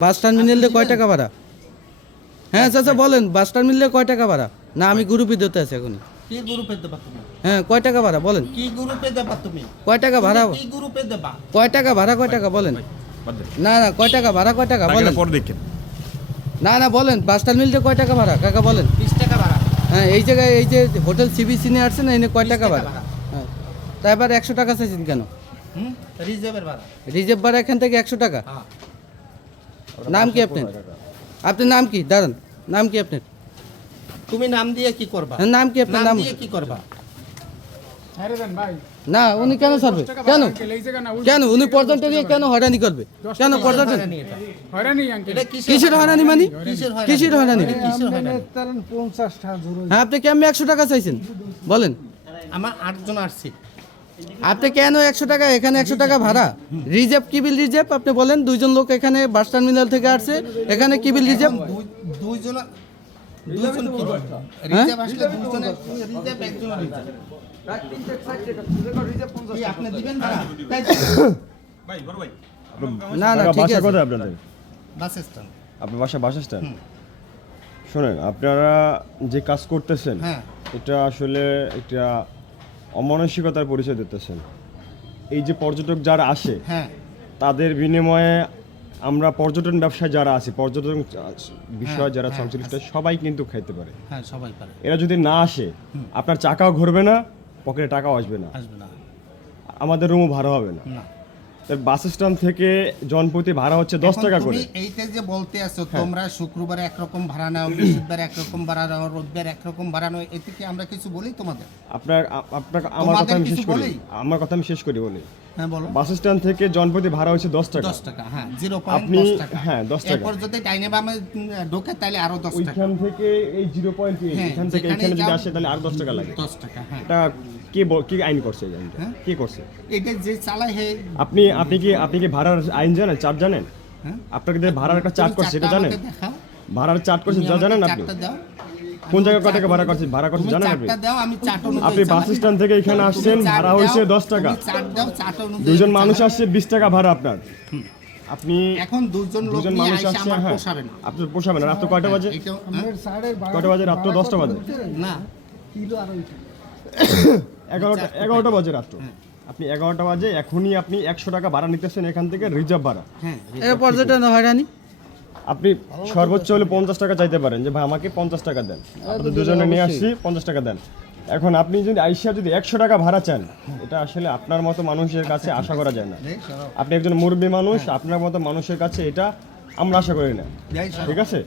বাস টার্মিনালে কয় টাকা ভাড়া? হ্যাঁ চাচা বলেন, বাস টার্মিনালে কয় টাকা ভাড়া? না আমি গ্রুপে দিতে আছি এখনই। কি গ্রুপে দেবা তুমি? হ্যাঁ কয় টাকা ভাড়া বলেন? কি গ্রুপে দেবা তুমি? কয় টাকা ভাড়া? কি গ্রুপে দেবা? কয় টাকা ভাড়া? কয় টাকা বলেন? না না কয় টাকা ভাড়া? কয় টাকা বলেন? পরে দেখেন। না না বলেন, বাস টার্মিনালে কয় টাকা ভাড়া কাকা বলেন? 20 টাকা ভাড়া। হ্যাঁ এই জায়গায় এই যে হোটেল সিবিসি নিয়ে আসছেন এনে কয় 20 টাকা টাকা ভাড়া? ভাড়া। হ্যাঁ তাই এবার 100 টাকা চাইছেন কেন? রিজার্ভের ভাড়া। রিজার্ভ ভাড়া এখান থেকে 100 টাকা। হ্যাঁ। নাম কি আপনার? আপনার নাম কি? দাঁড়ান, নাম কি আপনার? তুমি নাম দিয়ে কি করবা? হ্যাঁ, নাম কি আপনার? নাম নাম দিয়ে কি করবা? না উনি কেন ছাড়বে? কেন কেন উনি পর্যটন নিয়ে কেন হয়রানি করবে? কেন পর্যটন হয়রানি এটা। কিসের এটা হয়রানি মানে? কিসের হয়রানি? কিসের হয়রানি? কিসের হয়রানি? হ্যাঁ আপনি কেমন 100 টাকা চাইছেন বলেন? আমার 8 জন আসছে। আপনি কেন 100 টাকা? এখানে 100 টাকা ভাড়া। রিজার্ভ কি বিল রিজার্ভ? আপনি বলেন, দুইজন লোক এখানে বাস টার্মিনাল থেকে আসছে, এখানে কি বিল রিজার্ভ? দুইজন কি রিজার্ভ আসলে দুইজনের রিজার্ভ একজনের রিজার্ভ। কি আপনি দিবেন ভাড়া? তাই তো? ভাই বড় ভাই। না না ঠিক বাসা আছে। কোথায় আপনাদের? Bus stand. আপনার বাসা স্ট্যান্ড? শোনেন, আপনারা যে কাজ করতেছেন হ্যাঁ। এটা আসলে একটা অমানসিকতার পরিচয় দিতেছেন। এই যে পর্যটক যারা আসে হ্যাঁ। তাদের বিনিময়ে আমরা পর্যটন ব্যবসায় যারা আছি, পর্যটন বিষয় যারা সংশ্লিষ্ট সবাই কিন্তু খাইতে পারে। হ্যাঁ সবাই পারে। এরা যদি না আসে আপনার চাকাও ঘুরবে না, পকেটে টাকাও আসবে না, আসবে না। আমাদের রুমও ভাড়া হবে না। না। বাস স্ট্যান্ড থেকে জনপ্রতি ভাড়া হচ্ছে 10 এখন টাকা তুমি করে। এইটা যে বলতে আছো তোমরা শুক্রবারে একরকম ভাড়া নাও, বৃহস্পতিবার একরকম ভাড়া নাও, রোববার একরকম ভাড়া নাও, এতে কি আমরা কিছু বলি তোমাদের? আপনার আমার কথা আমি তোমাদের শেষ কিছু করি। বলি? আমার কথা আমি শেষ করি বলি। হ্যাঁ বলো। বাস স্ট্যান্ড থেকে জনপ্রতি ভাড়া হচ্ছে 10 টাকা। 10 টাকা, হ্যাঁ আপনি 0.10 টাকা। হ্যাঁ 10 টাকা। এরপর যদি ডাইনে বামে ঢোকে তাহলে আরো 10 টাকা। ওইখান থেকে এই 0.8 হ্যাঁ, এখান থেকে যেখানে এখানে যদি যাও- আসে তাহলে আর 10 টাকা লাগে। 10 টাকা, হ্যাঁ। এটা কি আইন করছে এই আইনটা? হ্যাঁ? কে করছে? এটা যে চালায় হে। আপনি কি ভাড়ার আইন জানেন, চার্ট জানেন? হ্যাঁ? আপনাকে যে ভাড়ার একটা চার্ট তুমি করছে সেটা চারটা জানেন? আমাকে দেখাও। ভাড়ার চার্ট করছে তুমি যা আমাকে জানেন আপনি? চারটা দাও। কোন জায়গায় কত আমি টাকা ভাড়া চারটা- করছে তুমি জানেন আপনি? চারটা দাও, আমি চার্ট অনুযায়ী আপনি বাস চালাই। স্ট্যান্ড থেকে এখানে তুমি আসছেন, চার্ট ভাড়া দাও, হয়েছে 10 টাকা। তুমি চার্ট দাও, চার্ট অনুযায়ী দুজন আমি মানুষ চালাই। আসছে 20 টাকা ভাড়া আপনার। আপনি এখন দুজন লোক দুজন নিয়ে মানুষ আইসা আসছে, আমার হ্যাঁ পোষাবে না। আপনার পোষাবে না। রাত কয়টা বাজে? এইটা- হ্যাঁ? কয়টা বাজে? রাত 10টা বাজে। না 11টা বাজে রাত। আপনি 11টা বাজে এখনই আপনি 100 টাকা ভাড়া নিতেছেন এখান থেকে, রিজার্ভ ভাড়া। হ্যাঁ এটা পর্যটন হয়রানি। আপনি সর্বোচ্চ হলে 50 টাকা চাইতে পারেন যে ভাই আমাকে 50 টাকা দেন, আপনাদের দুজনে নিয়ে আসছি 50 টাকা দেন। এখন আপনি যদি আইসা যদি 100 টাকা ভাড়া চান, এটা আসলে আপনার মতো মানুষের কাছে আশা করা যায় না। আপনি একজন মুরব্বী মানুষ, আপনার মতো মানুষের কাছে এটা আমরা আশা করি না। যাই সরো। ঠিক আছে?